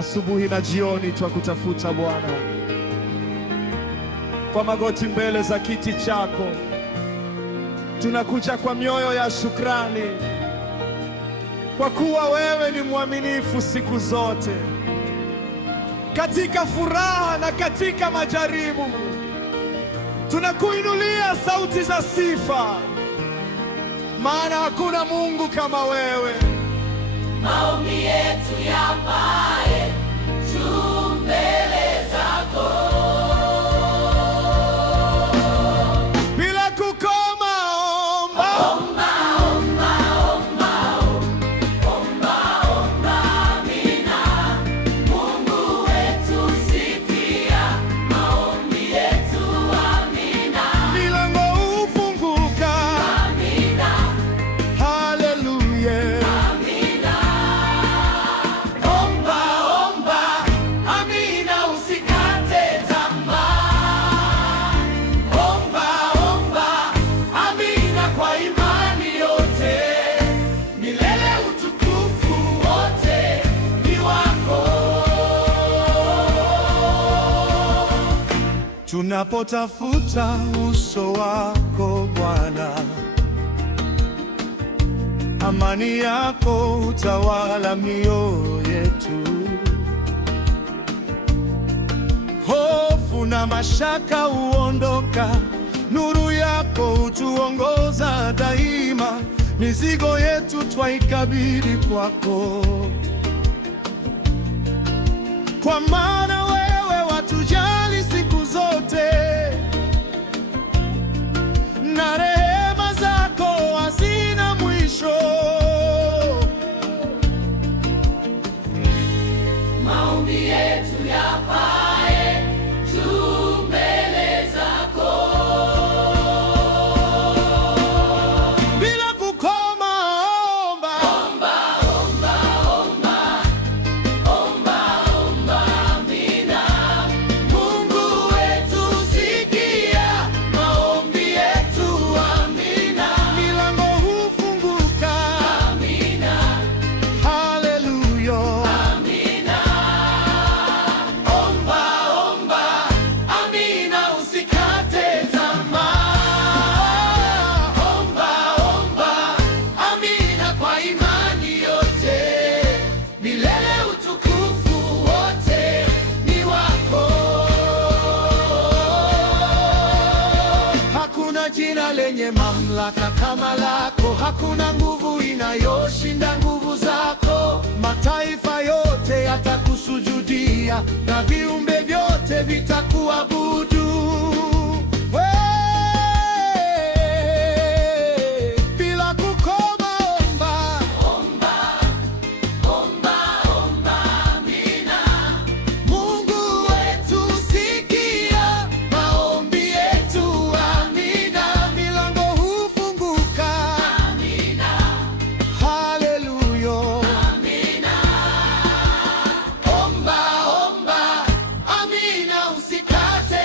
Asubuhi na jioni twakutafuta Bwana, kwa magoti mbele za kiti chako. Tunakuja kwa mioyo ya shukrani, kwa kuwa wewe ni mwaminifu siku zote, katika furaha na katika majaribu. Tunakuinulia sauti za sifa, maana hakuna Mungu kama wewe. Maombi yetu yapae juu mbele zako, bila kukoma omba, omba, omba, omba, omba, omba, amina. Mungu wetu sikia maombi yetu, amina. milango hufunguka, Amina, haleluya. amina. Omba, omba, amina, usikate tamaa. Omba, omba, amina, kwa imani yote. Milele utukufu wote ni wako. Tunapotafuta uso wako Bwana, amani yako utawala mioyo yetu. Hofu na mashaka huondoka, nuru yako hutuongoza daima. Mizigo yetu twaikabidhi kwako, kwa maana wewe watujali siku zote, na rehema zako hazina mwisho. Maombi yetu yapae juu mbele zako, Bila kukoma omba, omba, omba, omba, omba, omba, amina. Mungu wetu sikia maombi yetu, amina. milango hufunguka, Amina, haleluya. amina. Omba, omba, amina, usikate tamaa. Omba, omba, amina, kwa imani yote. Milele utukufu wote ni wako. Hakuna jina lenye mamlaka kama lako, hakuna nguvu inayoshinda nguvu zako. Mataifa yote yatakusujudia na viumbe vyote vitakuabudu. Bila kukoma omba, Omba, omba, omba, amina. Mungu wetu sikia maombi yetu, amina. Milango hufunguka, Amina, haleluya. amina. Omba, omba, amina, usikate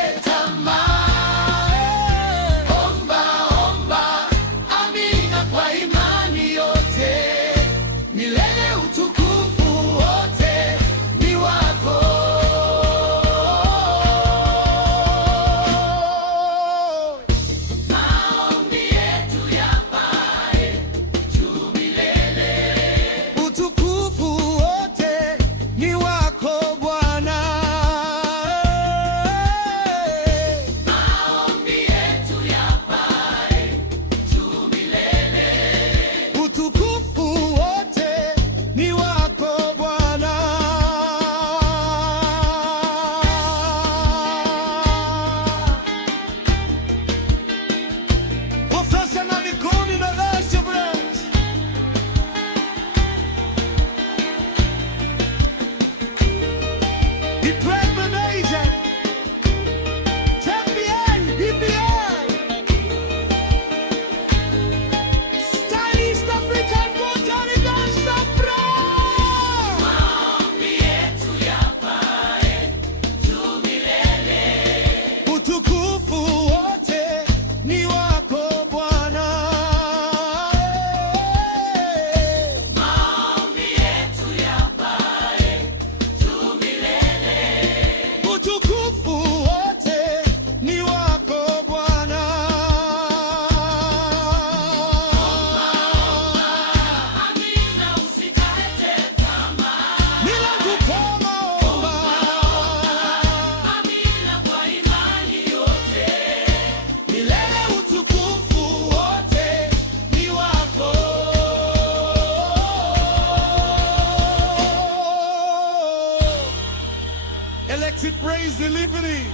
evening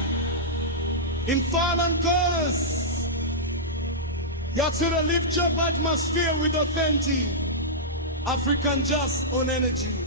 in foreign corners. You're to the lift up atmosphere with authentic African jazz on energy.